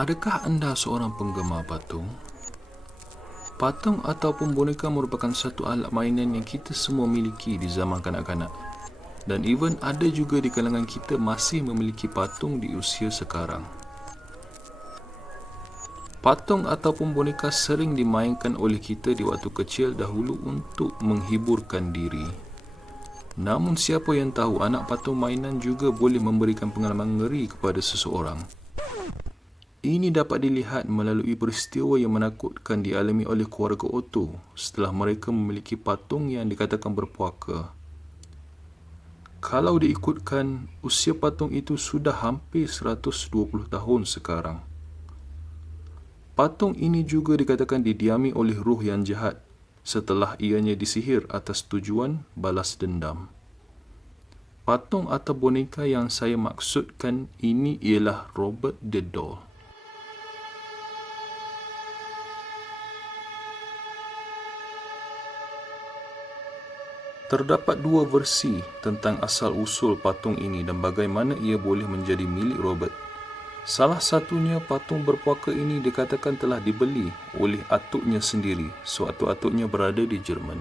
Adakah anda seorang penggemar patung? Patung ataupun boneka merupakan satu alat mainan yang kita semua miliki di zaman kanak-kanak. Dan even ada juga di kalangan kita masih memiliki patung di usia sekarang. Patung ataupun boneka sering dimainkan oleh kita di waktu kecil dahulu untuk menghiburkan diri. Namun siapa yang tahu anak patung mainan juga boleh memberikan pengalaman ngeri kepada seseorang. Ini dapat dilihat melalui peristiwa yang menakutkan dialami oleh keluarga Otto setelah mereka memiliki patung yang dikatakan berpuaka. Kalau diikutkan, usia patung itu sudah hampir 120 tahun sekarang. Patung ini juga dikatakan didiami oleh roh yang jahat setelah ianya disihir atas tujuan balas dendam. Patung atau boneka yang saya maksudkan ini ialah Robert the Doll. Terdapat dua versi tentang asal-usul patung ini dan bagaimana ia boleh menjadi milik Robert. Salah satunya, patung berpuaka ini dikatakan telah dibeli oleh atuknya sendiri sewaktu atuknya berada di Jerman.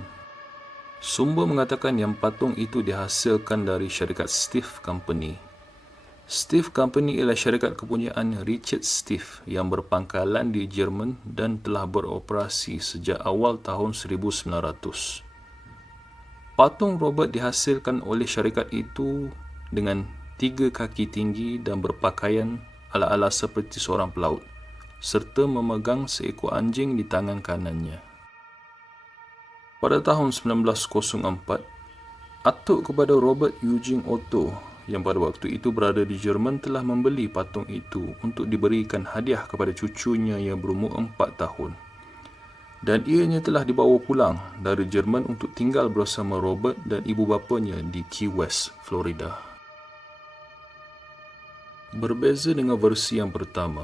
Sumber mengatakan yang patung itu dihasilkan dari syarikat Steve Company. Steve Company ialah syarikat kepunyaan Richard Steve yang berpangkalan di Jerman dan telah beroperasi sejak awal tahun 1900. Patung Robert dihasilkan oleh syarikat itu dengan 3 kaki tinggi dan berpakaian ala-ala seperti seorang pelaut, serta memegang seekor anjing di tangan kanannya. Pada tahun 1904, atuk kepada Robert Eugene Otto yang pada waktu itu berada di Jerman telah membeli patung itu untuk diberikan hadiah kepada cucunya yang berumur 4 tahun. Dan ianya telah dibawa pulang dari Jerman untuk tinggal bersama Robert dan ibu bapanya di Key West, Florida. Berbeza dengan versi yang pertama,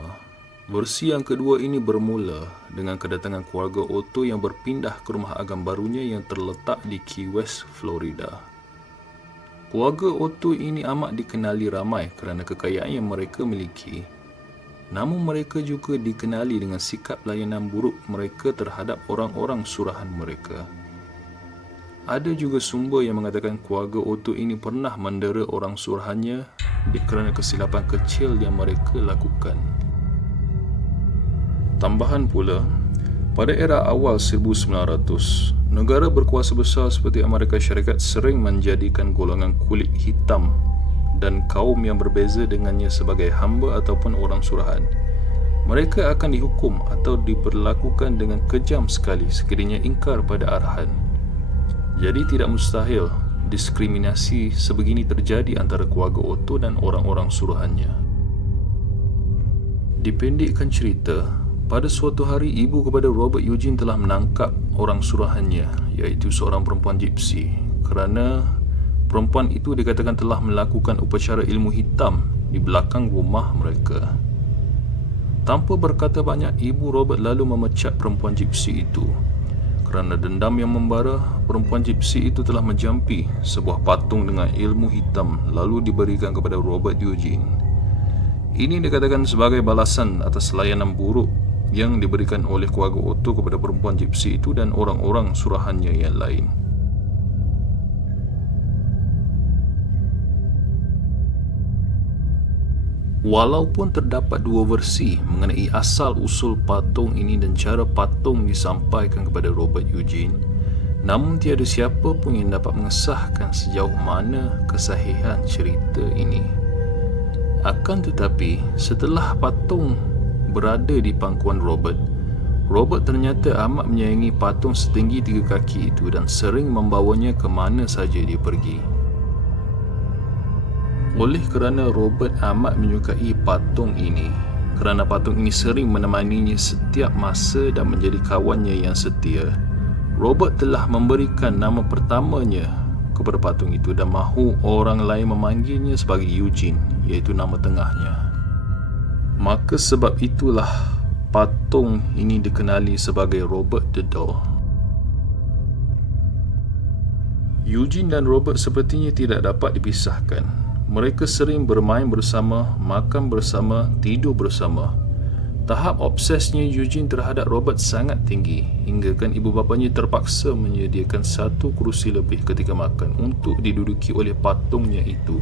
versi yang kedua ini bermula dengan kedatangan keluarga Otto yang berpindah ke rumah agam barunya yang terletak di Key West, Florida. Keluarga Otto ini amat dikenali ramai kerana kekayaan yang mereka miliki. Namun mereka juga dikenali dengan sikap layanan buruk mereka terhadap orang-orang suruhan mereka. Ada juga sumber yang mengatakan keluarga Otto ini pernah mendera orang suruhannya kerana kesilapan kecil yang mereka lakukan. Tambahan pula, pada era awal 1900, negara berkuasa besar seperti Amerika Syarikat sering menjadikan golongan kulit hitam dan kaum yang berbeza dengannya sebagai hamba ataupun orang suruhan. Mereka akan dihukum atau diperlakukan dengan kejam sekali sekiranya ingkar pada arahan. Jadi tidak mustahil diskriminasi sebegini terjadi antara keluarga Otto dan orang-orang suruhannya. Dipendekkan cerita, pada suatu hari ibu kepada Robert Eugene telah menangkap orang suruhannya, iaitu seorang perempuan gypsy, kerana perempuan itu dikatakan telah melakukan upacara ilmu hitam di belakang rumah mereka. Tanpa berkata banyak, ibu Robert lalu memecat perempuan gypsy itu. Kerana dendam yang membara, perempuan gypsy itu telah menjampi sebuah patung dengan ilmu hitam lalu diberikan kepada Robert Eugene. Ini dikatakan sebagai balasan atas layanan buruk yang diberikan oleh keluarga Otto kepada perempuan gypsy itu dan orang-orang suruhannya yang lain. Walaupun terdapat dua versi mengenai asal-usul patung ini dan cara patung disampaikan kepada Robert Eugene, namun tiada siapa pun yang dapat mengesahkan sejauh mana kesahihan cerita ini. Akan tetapi, setelah patung berada di pangkuan Robert ternyata amat menyayangi patung setinggi 3 kaki itu dan sering membawanya ke mana saja dia pergi. Oleh kerana Robert amat menyukai patung ini, kerana patung ini sering menemaninya setiap masa dan menjadi kawannya yang setia, Robert telah memberikan nama pertamanya kepada patung itu dan mahu orang lain memanggilnya sebagai Eugene, iaitu nama tengahnya. Maka sebab itulah patung ini dikenali sebagai Robert the Doll. Eugene dan Robert sepertinya tidak dapat dipisahkan. Mereka sering bermain bersama, makan bersama, tidur bersama. Tahap obsesnya Eugene terhadap Robert sangat tinggi hinggakan ibu bapanya terpaksa menyediakan satu kerusi lebih ketika makan untuk diduduki oleh patungnya itu.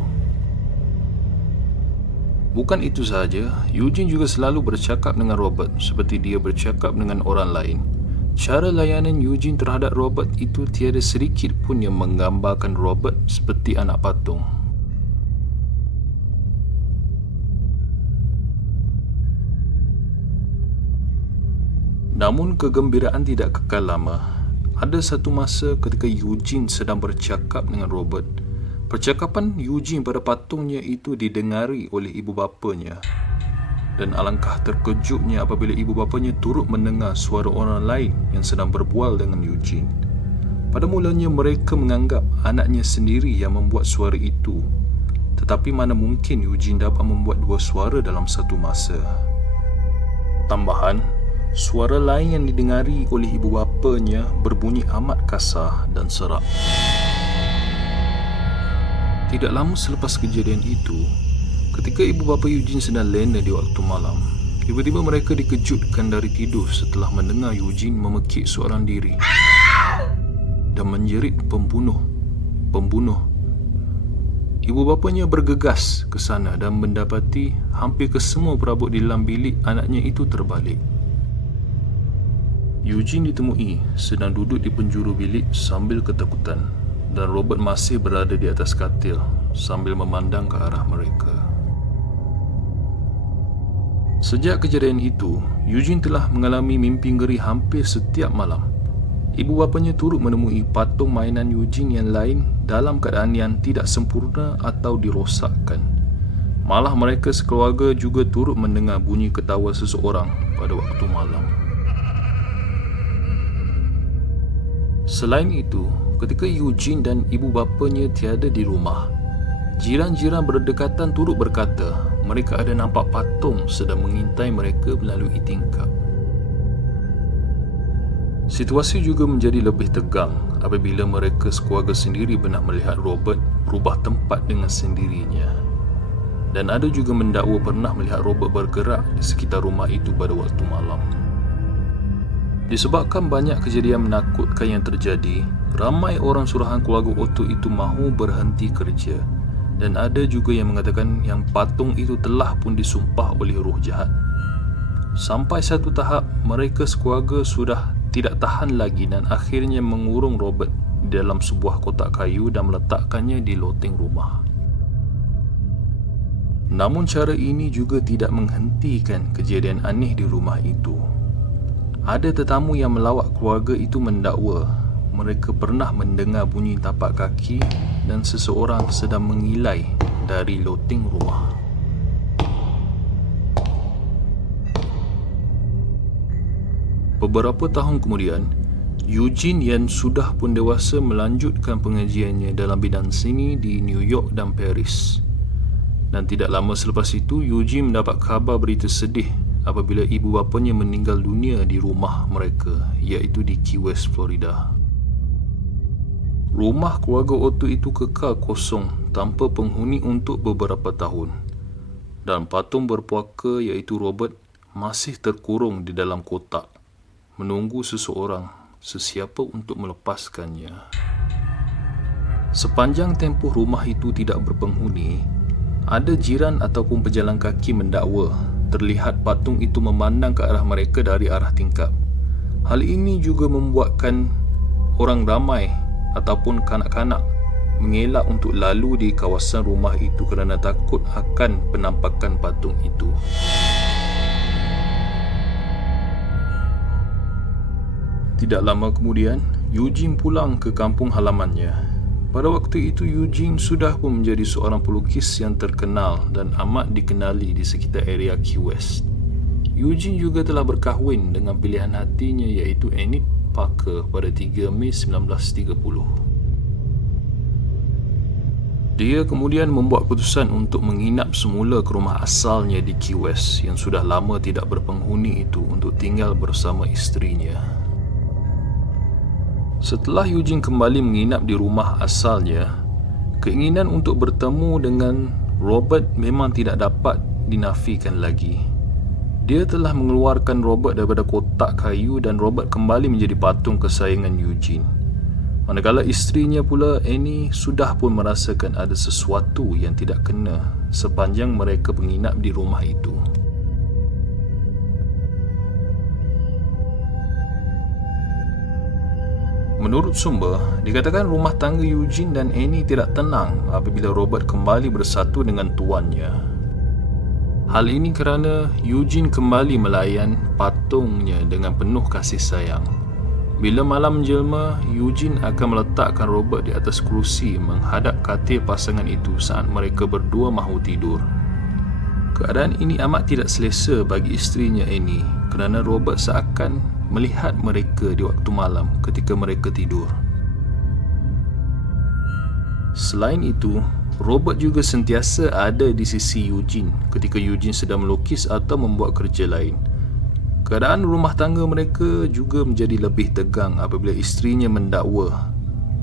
Bukan itu sahaja, Eugene juga selalu bercakap dengan Robert seperti dia bercakap dengan orang lain. Cara layanan Eugene terhadap Robert itu tiada sedikit pun yang menggambarkan Robert seperti anak patung. Namun kegembiraan tidak kekal lama. Ada satu masa ketika Eugene sedang bercakap dengan Robert. Percakapan Eugene pada patungnya itu didengari oleh ibu bapanya. Dan alangkah terkejutnya apabila ibu bapanya turut mendengar suara orang lain yang sedang berbual dengan Eugene. Pada mulanya mereka menganggap anaknya sendiri yang membuat suara itu. Tetapi mana mungkin Eugene dapat membuat dua suara dalam satu masa. Tambahan, suara lain yang didengari oleh ibu bapanya berbunyi amat kasar dan serak. Tidak lama selepas kejadian itu, ketika ibu bapa Eugene sedang lena di waktu malam, tiba-tiba mereka dikejutkan dari tidur setelah mendengar Eugene memekik seorang diri dan menjerit pembunuh, pembunuh. Ibu bapanya bergegas ke sana dan mendapati hampir kesemua perabot di dalam bilik anaknya itu terbalik. Eugene ditemui sedang duduk di penjuru bilik sambil ketakutan dan Robert masih berada di atas katil sambil memandang ke arah mereka. Sejak kejadian itu, Eugene telah mengalami mimpi ngeri hampir setiap malam. Ibu bapanya turut menemui patung mainan Eugene yang lain dalam keadaan yang tidak sempurna atau dirosakkan. Malah mereka sekeluarga juga turut mendengar bunyi ketawa seseorang pada waktu malam. Selain itu, ketika Eugene dan ibu bapanya tiada di rumah, jiran-jiran berdekatan turut berkata mereka ada nampak patung sedang mengintai mereka melalui tingkap. Situasi juga menjadi lebih tegang apabila mereka sekeluarga sendiri benar melihat Robert berubah tempat dengan sendirinya. Dan ada juga mendakwa pernah melihat Robert bergerak di sekitar rumah itu pada waktu malam. Disebabkan banyak kejadian menakutkan yang terjadi, ramai orang suruhan keluarga Otto itu mahu berhenti kerja. Dan ada juga yang mengatakan yang patung itu telah pun disumpah oleh roh jahat. Sampai satu tahap, mereka sekeluarga sudah tidak tahan lagi dan akhirnya mengurung Robert di dalam sebuah kotak kayu dan meletakkannya di loteng rumah. Namun cara ini juga tidak menghentikan kejadian aneh di rumah itu. Ada tetamu yang melawat keluarga itu mendakwa mereka pernah mendengar bunyi tapak kaki dan seseorang sedang mengilai dari loteng rumah. Beberapa tahun kemudian, Eugene yang sudah pun dewasa melanjutkan pengajiannya dalam bidang seni di New York dan Paris. Dan tidak lama selepas itu, Eugene mendapat khabar berita sedih apabila ibu bapanya meninggal dunia di rumah mereka, iaitu di Key West, Florida. Rumah keluarga Otto itu kekal kosong tanpa penghuni untuk beberapa tahun. Dan patung berpuaka iaitu Robert masih terkurung di dalam kotak, menunggu seseorang, sesiapa untuk melepaskannya. Sepanjang tempoh rumah itu tidak berpenghuni, ada jiran ataupun pejalan kaki mendakwa terlihat patung itu memandang ke arah mereka dari arah tingkap. Hal ini juga membuatkan orang ramai ataupun kanak-kanak mengelak untuk lalu di kawasan rumah itu kerana takut akan penampakan patung itu. Tidak lama kemudian, Eugene pulang ke kampung halamannya. Pada waktu itu, Eugene sudah pun menjadi seorang pelukis yang terkenal dan amat dikenali di sekitar area Key West. Eugene juga telah berkahwin dengan pilihan hatinya iaitu Enid Parker pada 3 Mei 1930. Dia kemudian membuat keputusan untuk menginap semula ke rumah asalnya di Key West yang sudah lama tidak berpenghuni itu untuk tinggal bersama isterinya. Setelah Eugene kembali menginap di rumah asalnya, keinginan untuk bertemu dengan Robert memang tidak dapat dinafikan lagi. Dia telah mengeluarkan Robert daripada kotak kayu dan Robert kembali menjadi patung kesayangan Eugene. Manakala isterinya pula, Annie, sudah pun merasakan ada sesuatu yang tidak kena sepanjang mereka menginap di rumah itu. Menurut sumber, dikatakan rumah tangga Eugene dan Annie tidak tenang apabila Robert kembali bersatu dengan tuannya. Hal ini kerana Eugene kembali melayan patungnya dengan penuh kasih sayang. Bila malam menjelma, Eugene akan meletakkan Robert di atas kerusi menghadap katil pasangan itu saat mereka berdua mahu tidur. Keadaan ini amat tidak selesa bagi isterinya Annie kerana Robert seakan melihat mereka di waktu malam ketika mereka tidur. Selain itu, Robert juga sentiasa ada di sisi Eugene ketika Eugene sedang melukis atau membuat kerja lain. Keadaan rumah tangga mereka juga menjadi lebih tegang apabila isterinya mendakwa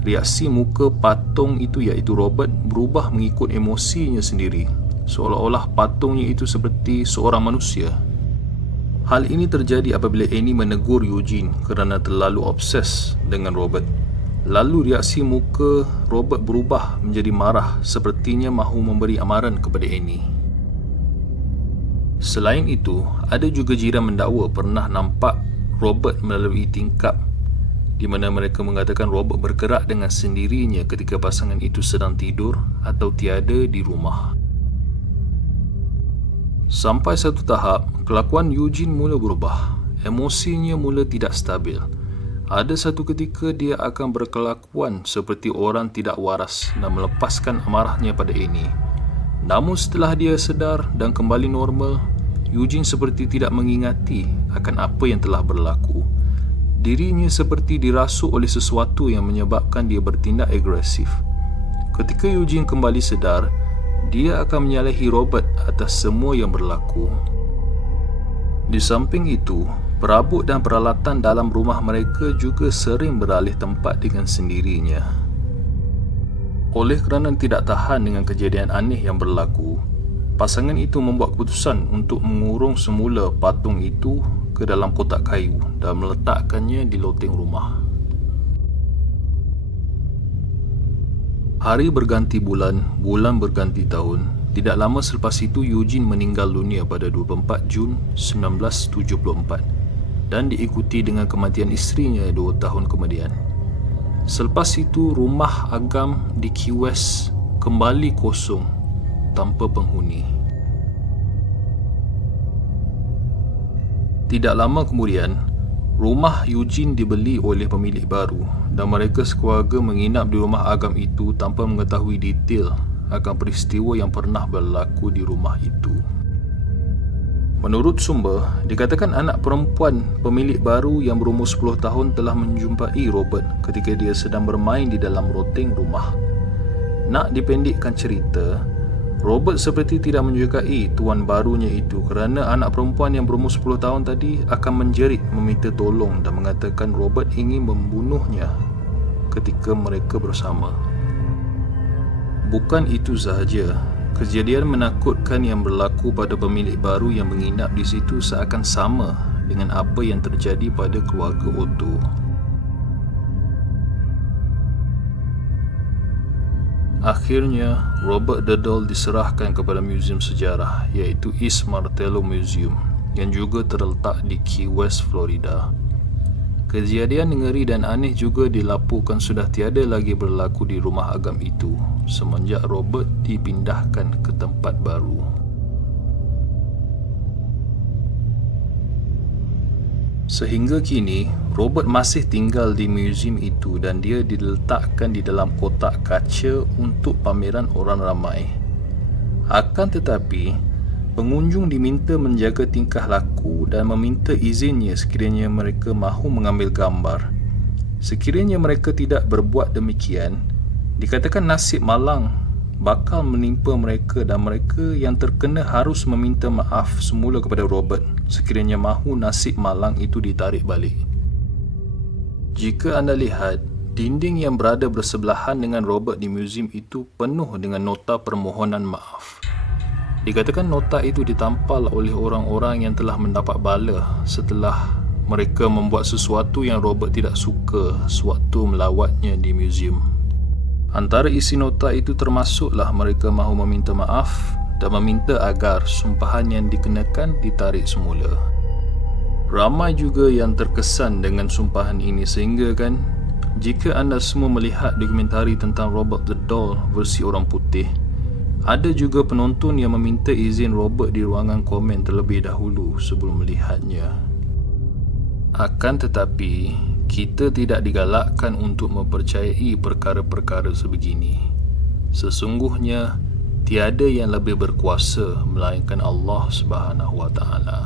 reaksi muka patung itu, iaitu Robert, berubah mengikut emosinya sendiri, seolah-olah patungnya itu seperti seorang manusia. Hal ini terjadi apabila Annie menegur Eugene kerana terlalu obses dengan Robert. Lalu reaksi muka Robert berubah menjadi marah, sepertinya mahu memberi amaran kepada Annie. Selain itu, ada juga jiran mendakwa pernah nampak Robert melalui tingkap di mana mereka mengatakan Robert bergerak dengan sendirinya ketika pasangan itu sedang tidur atau tiada di rumah. Sampai satu tahap, kelakuan Eugene mula berubah. Emosinya mula tidak stabil. Ada satu ketika dia akan berkelakuan seperti orang tidak waras dan melepaskan amarahnya pada Annie. Namun setelah dia sedar dan kembali normal, Eugene seperti tidak mengingati akan apa yang telah berlaku. Dirinya seperti dirasuk oleh sesuatu yang menyebabkan dia bertindak agresif. Ketika Eugene kembali sedar, dia akan menyalahi Robert atas semua yang berlaku. Di samping itu, perabot dan peralatan dalam rumah mereka juga sering beralih tempat dengan sendirinya. Oleh kerana tidak tahan dengan kejadian aneh yang berlaku, pasangan itu membuat keputusan untuk mengurung semula patung itu ke dalam kotak kayu dan meletakkannya di loteng rumah. Hari berganti bulan, bulan berganti tahun. Tidak lama selepas itu, Eugene meninggal dunia pada 24 Jun 1974 dan diikuti dengan kematian isterinya 2 tahun kemudian. Selepas itu, rumah agam di Key West kembali kosong tanpa penghuni. Tidak lama kemudian, rumah Eugene dibeli oleh pemilik baru dan mereka sekeluarga menginap di rumah agam itu tanpa mengetahui detail akan peristiwa yang pernah berlaku di rumah itu. Menurut sumber, dikatakan anak perempuan pemilik baru yang berumur 10 tahun telah menjumpai Robert ketika dia sedang bermain di dalam loteng rumah. Nak dipendekkan cerita, Robert seperti tidak menyukai tuan barunya itu kerana anak perempuan yang berumur 10 tahun tadi akan menjerit meminta tolong dan mengatakan Robert ingin membunuhnya ketika mereka bersama. Bukan itu sahaja, kejadian menakutkan yang berlaku pada pemilik baru yang menginap di situ seakan sama dengan apa yang terjadi pada keluarga Otto. Akhirnya, Robert the Doll diserahkan kepada Museum Sejarah, iaitu East Martello Museum, yang juga terletak di Key West, Florida. Kejadian ngeri dan aneh juga dilaporkan sudah tiada lagi berlaku di rumah agam itu semenjak Robert dipindahkan ke tempat baru. Sehingga kini, Robert masih tinggal di museum itu dan dia diletakkan di dalam kotak kaca untuk pameran orang ramai. Akan tetapi, pengunjung diminta menjaga tingkah laku dan meminta izinnya sekiranya mereka mahu mengambil gambar. Sekiranya mereka tidak berbuat demikian, dikatakan nasib malang bakal menimpa mereka dan mereka yang terkena harus meminta maaf semula kepada Robert sekiranya mahu nasib malang itu ditarik balik. Jika anda lihat, dinding yang berada bersebelahan dengan Robert di museum itu penuh dengan nota permohonan maaf. Dikatakan nota itu ditampal oleh orang-orang yang telah mendapat bala setelah mereka membuat sesuatu yang Robert tidak suka sewaktu melawatnya di muzium. Antara isi nota itu termasuklah mereka mahu meminta maaf dan meminta agar sumpahan yang dikenakan ditarik semula. Ramai juga yang terkesan dengan sumpahan ini sehingga kan, jika anda semua melihat dokumentari tentang Robert the Doll versi orang putih, ada juga penonton yang meminta izin Robert di ruangan komen terlebih dahulu sebelum melihatnya. Akan tetapi, kita tidak digalakkan untuk mempercayai perkara-perkara sebegini. Sesungguhnya, tiada yang lebih berkuasa melainkan Allah Subhanahu wa Ta'ala.